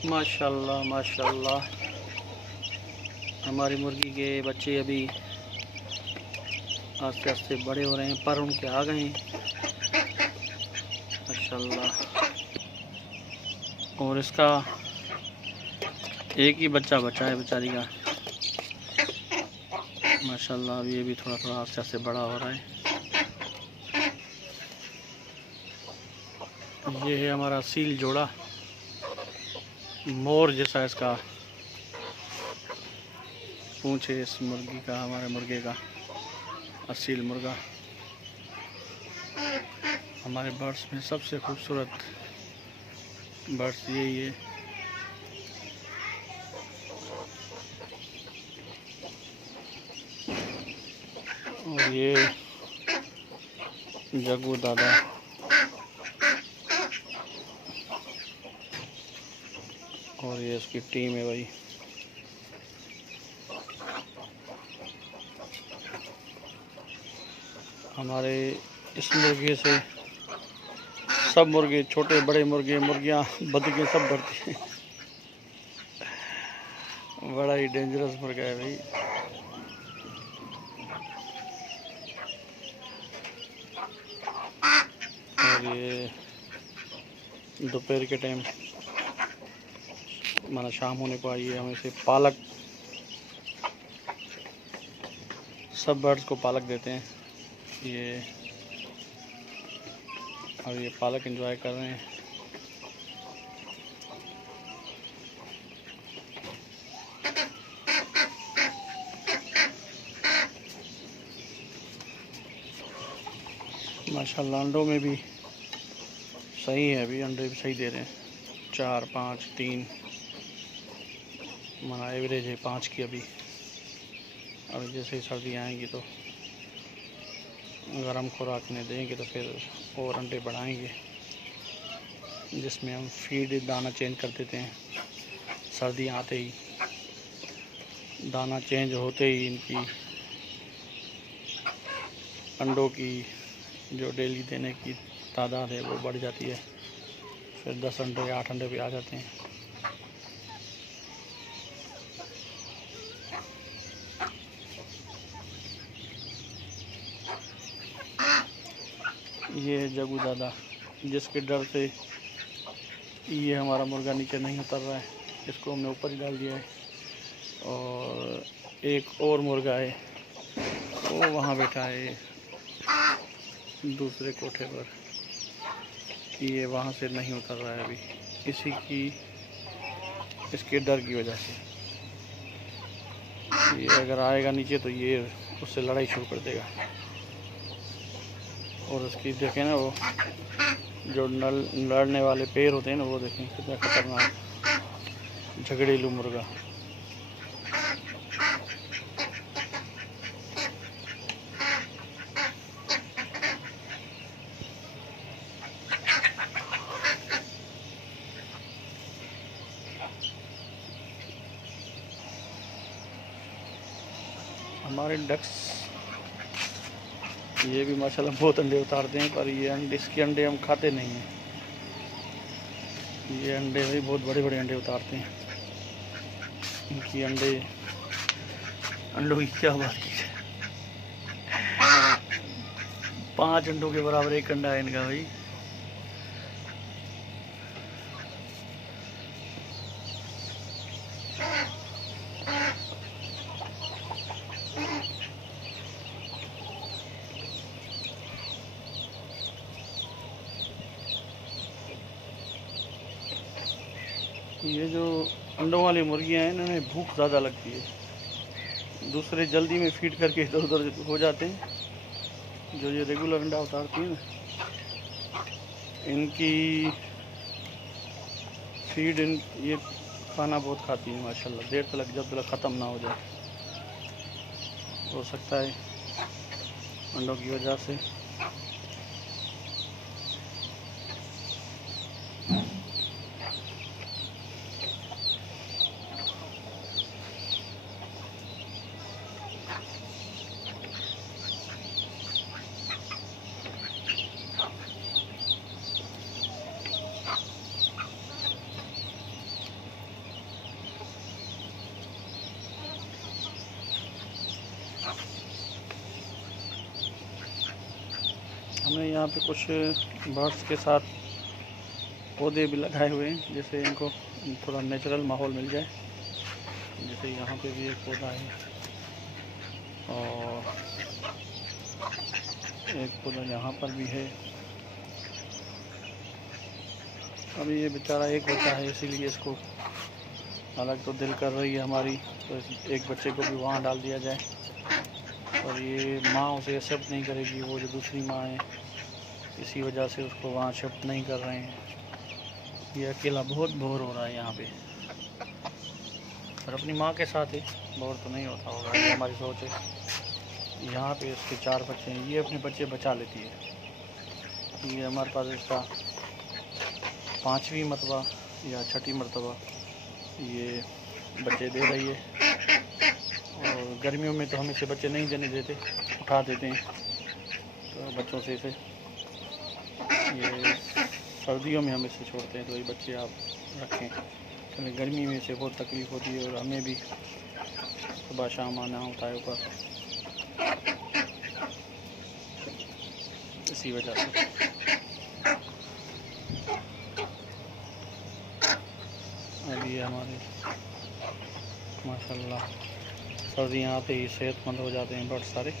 माशाल्लाह माशाल्लाह। हमारी मुर्गी के बच्चे अभी आस्ते आस्ते बड़े हो रहे हैं, पर उनके आ गए हैं माशाल्लाह। और इसका एक ही बच्चा बचा है बेचारी का माशाल्लाह। अभी ये भी थोड़ा थोड़ा आस्ते आस्ते बड़ा हो रहा है। ये है हमारा सील जोड़ा, मोर जैसा इसका पूंछ है इस मुर्गी का, हमारे मुर्गे का असील मुर्गा। हमारे बर्ड्स में सबसे खूबसूरत बर्ड्स यही है। और ये जग्गू दादा, और ये उसकी टीम है भाई। हमारे इस मुर्गे से सब मुर्गे, छोटे बड़े मुर्गे, मुर्गियाँ, बतखें सब डरती हैं। बड़ा ही डेंजरस मुर्गा है भाई। और ये दोपहर के टाइम माना शाम होने को आई है, हम इसे पालक, सब बर्ड्स को पालक देते हैं ये, और ये पालक एंजॉय कर रहे हैं। माशाल्लाह अंडों में भी सही है, अभी अंडे भी सही दे रहे हैं, 4 5 3 माना एवरेज है 5 की अभी। और जैसे ही सर्दी आएंगी तो गर्म खुराक में देंगे तो फिर और अंडे बढ़ाएंगे, जिसमें हम फीड दाना चेंज कर देते हैं। सर्दी आते ही दाना चेंज होते ही इनकी अंडों की जो डेली देने की तादाद है वो बढ़ जाती है, फिर 10 अंडे 8 अंडे भी आ जाते हैं। ये है जग्गू दादा, जिसके डर से ये हमारा मुर्गा नीचे नहीं उतर रहा है, इसको हमने ऊपर ही डाल दिया है। और एक और मुर्गा है वो वहाँ बैठा है दूसरे कोठे पर, ये वहाँ से नहीं उतर रहा है अभी, इसके डर की वजह से। ये अगर आएगा नीचे तो ये उससे लड़ाई शुरू कर देगा। और उसकी देखें ना, वो जो लड़ने वाले पैर होते हैं ना, वो देखें कितना खतरनाक झगड़ेलू मुर्गा। हमारे डक्स ये भी माशाल्लाह बहुत अंडे उतारते हैं, पर ये इसके अंडे हम खाते नहीं हैं। ये अंडे भी बहुत बड़े बड़े अंडे उतारते हैं। इनकी अंडों की क्या बात की है, 5 अंडों के बराबर एक अंडा है इनका भाई। ये जो अंडों वाली मुर्गियां हैं, इन्हें भूख ज़्यादा लगती है, दूसरे जल्दी में फीड करके इधर उधर हो जाते हैं। जो ये रेगुलर अंडा उतारती है ना, इनकी फीड ये खाना बहुत खाती है माशाल्लाह, देर तक जब तक ख़त्म ना हो जाए। हो सकता है अंडों की वजह से। यहाँ पे कुछ बर्ड्स के साथ पौधे भी लगाए हुए हैं, जिससे इनको थोड़ा नेचुरल माहौल मिल जाए। जैसे यहाँ पे भी एक पौधा है और एक पौधा यहाँ पर भी है। अभी ये बेचारा एक होता है, इसीलिए इसको अलग तो दिल कर रही है हमारी, तो एक बच्चे को भी वहाँ डाल दिया जाए। और ये माँ उसे एक्सेप्ट नहीं करेगी, वो जो दूसरी माँ है, इसी वजह से उसको वहाँ शिफ्ट नहीं कर रहे हैं। ये अकेला बहुत बोर हो रहा है यहाँ पे, पर अपनी माँ के साथ ही बोर तो नहीं होता होगा, ये हमारी सोच है। यहाँ पे इसके 4 बच्चे हैं, ये अपने बच्चे बचा लेती है। ये हमारे पास इसका 5वीं मरतबा या 6ठी मरतबा ये बच्चे दे रही है। और गर्मियों में तो हम इसे बच्चे नहीं देने देते, उठा देते हैं तो बच्चों से इसे। ये सर्दियों में हम इसे छोड़ते हैं, तो ये बच्चे आप रखें, क्योंकि गर्मी में इसे बहुत तकलीफ़ होती है और हमें भी सुबह शाम आना होता है ऊपर, इसी वजह से। अभी ये हमारे माशाल्लाह सर्दियाँ आते ही सेहतमंद हो जाते हैं बर्ड सारे।